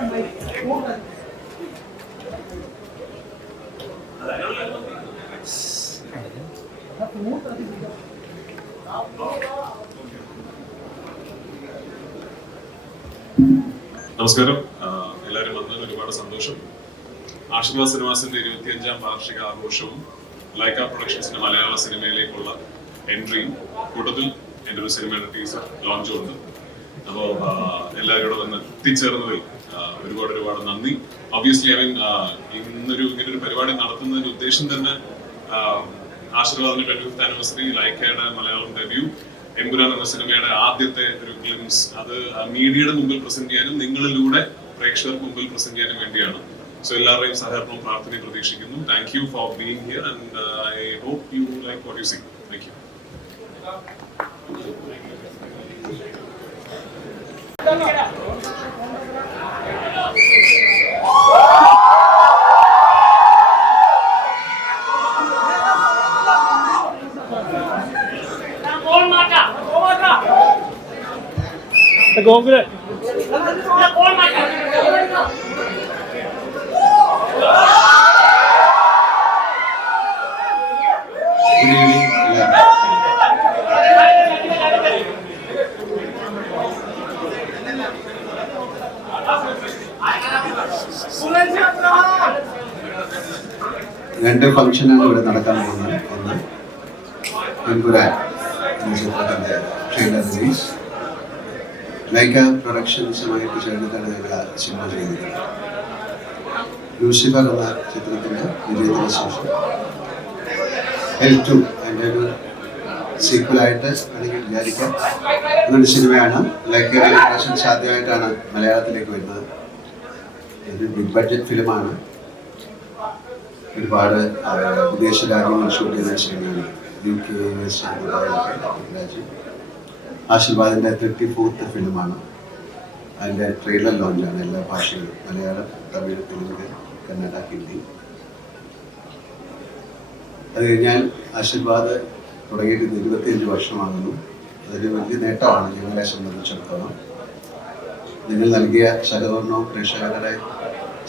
നമസ്കാരം, എല്ലാവരും വന്നതിൽ ഒരുപാട് സന്തോഷം. ആശീർവാദ് സിനിമാസിന്റെ 25ാം വാർഷിക ആഘോഷവും ലൈക്ക പ്രൊഡക്ഷൻസിന്റെ മലയാള സിനിമയിലേക്കുള്ള എൻട്രിയും കൂട്ടത്തിൽ എൻ്റെ ഒരു സിനിമയുടെ ടീസർ ലോഞ്ചും ഉണ്ട്. അപ്പോൾ എല്ലാവരോടും വന്ന് എത്തിച്ചേർന്നതിൽ ഒരുപാട് നന്ദി. ഒബ്വിയസ്ലി ഇങ്ങനൊരു പരിപാടി നടത്തുന്നതിന്റെ ഉദ്ദേശം തന്നെ ആശീർവാദിന്റെ 25th ആനിവേഴ്സറി, ലൈക്കയുടെ മലയാളം ഡെബ്യൂ, എമ്പുരാൻ എന്ന സിനിമയുടെ ആദ്യത്തെ ഒരു ഗ്ലിംസ് അത് മീഡിയയുടെ മുമ്പിൽ പ്രസന്റ് ചെയ്യാനും നിങ്ങളിലൂടെ പ്രേക്ഷകർക്ക് മുമ്പിൽ പ്രസന്റ് ചെയ്യാനും വേണ്ടിയാണ്. സോ എല്ലാവരുടെയും സഹകരണവും പ്രാർത്ഥനയും പ്രതീക്ഷിക്കുന്നു. Thank you for being here and I hope you like what you see. Thank you. ഗോകുല രണ്ട് ഫംഗ്ഷനാണ് ഇവിടെ നടക്കാൻ പോകുന്നത്. ഒന്ന് എമ്പുരാൻ എന്ന ചിത്രത്തിന്റെ ട്രെയിലർ റിലീസ്, ലൈക്ക പ്രൊഡക്ഷൻസുമായിട്ട് ചേർന്നിട്ടാണ് ഞങ്ങൾ സിനിമ ചെയ്തിരിക്കുന്നത്. ലൂസിഫർ എന്ന ചിത്രത്തിന്റെ വിജയത്തിന് ശേഷം L2 അതിൻ്റെ ഒരു സീക്വലായിട്ട് അല്ലെങ്കിൽ വിചാരിക്കാം എന്നൊരു സിനിമയാണ്. ലൈക്ക പ്രൊഡക്ഷൻസ് ആദ്യമായിട്ടാണ് മലയാളത്തിലേക്ക് വരുന്നത്. ഒരു ബിഗ് ബഡ്ജറ്റ് ഫിലിമാണ്. ഒരുപാട് വിദേശ രാജ്യങ്ങളിൽ ഷൂട്ട് ചെയ്ത സിനിമയാണ്. UK, US, രാജ്യം. ആശീർവാദിൻ്റെ 34th ഫിലിമാണ്. അതിൻ്റെ ട്രെയിലർ ലോഞ്ചാണ് എല്ലാ ഭാഷയിലും, മലയാളം, തമിഴ്, തെലുങ്ക്, കന്നഡ, ഹിന്ദി. അത് കഴിഞ്ഞാൽ ആശീർവാദ് തുടങ്ങിയിട്ട് 25 വർഷമാകുന്നു. അതൊരു വലിയ നേട്ടമാണ് ഞങ്ങളെ സംബന്ധിച്ചിടത്തോളം. നിങ്ങൾ നൽകിയ സഹകരണവും പ്രേക്ഷകരുടെ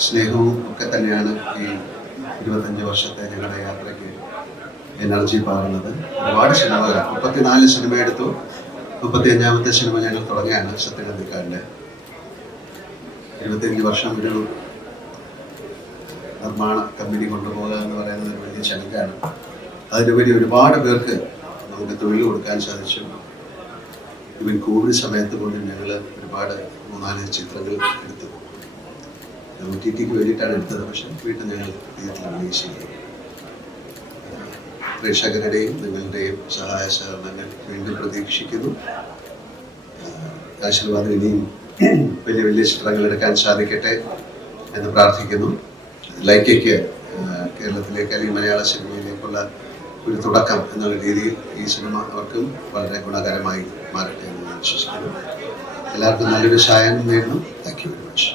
സ്നേഹവും ഒക്കെ തന്നെയാണ് ഈ 25 വർഷത്തെ ഞങ്ങളുടെ യാത്രയ്ക്ക് എനർജി പകർന്നത്. ഒരുപാട് സിനിമകൾ, 34 സിനിമ എടുത്തു. 35ാമത്തെ സിനിമ ഞങ്ങൾ തുടങ്ങിയാണ് സത്യനന്ദിക്കാരൻ്റെ. 25 വർഷം ഒരു നിർമ്മാണ കമ്പനി കൊണ്ടുപോകുക എന്ന് പറയുന്നത് ഒരു വലിയ ചലഞ്ചാണ്. അതിനുപരി ഒരുപാട് പേർക്ക് നമുക്ക് തൊഴിൽ കൊടുക്കാൻ സാധിച്ചു. ഇവൻ കോവിഡ് സമയത്ത് പോലും ഞങ്ങൾ ഒരുപാട് 3-4 ചിത്രങ്ങൾ എടുത്തു. OTTക്ക് വേണ്ടിയിട്ടാണ് എടുത്തത്, പക്ഷെ വീട്ടിൽ ഞങ്ങൾ തിയേറ്ററിൽ റിലീസ് ചെയ്തു. പ്രേക്ഷകരുടെയും നിങ്ങളുടെയും സഹായ സഹകരണങ്ങൾ വീണ്ടും പ്രതീക്ഷിക്കുന്നു. ആശീർവാദം ഇനിയും വലിയ വലിയ ചിത്രങ്ങൾ എടുക്കാൻ സാധിക്കട്ടെ എന്ന് പ്രാർത്ഥിക്കുന്നു. ലൈക്കയ്ക്ക് കേരളത്തിലേക്ക് അല്ലെങ്കിൽ മലയാള സിനിമയിലേക്കുള്ള ഒരു തുടക്കം എന്നുള്ള രീതിയിൽ ഈ സിനിമ അവർക്കും വളരെ ഗുണകരമായി മാറട്ടെ എന്ന് ഞാൻ വിശ്വസിക്കുന്നു. എല്ലാവർക്കും നല്ലൊരു സായാഹ്നം നേരുന്നു. Thank you very much.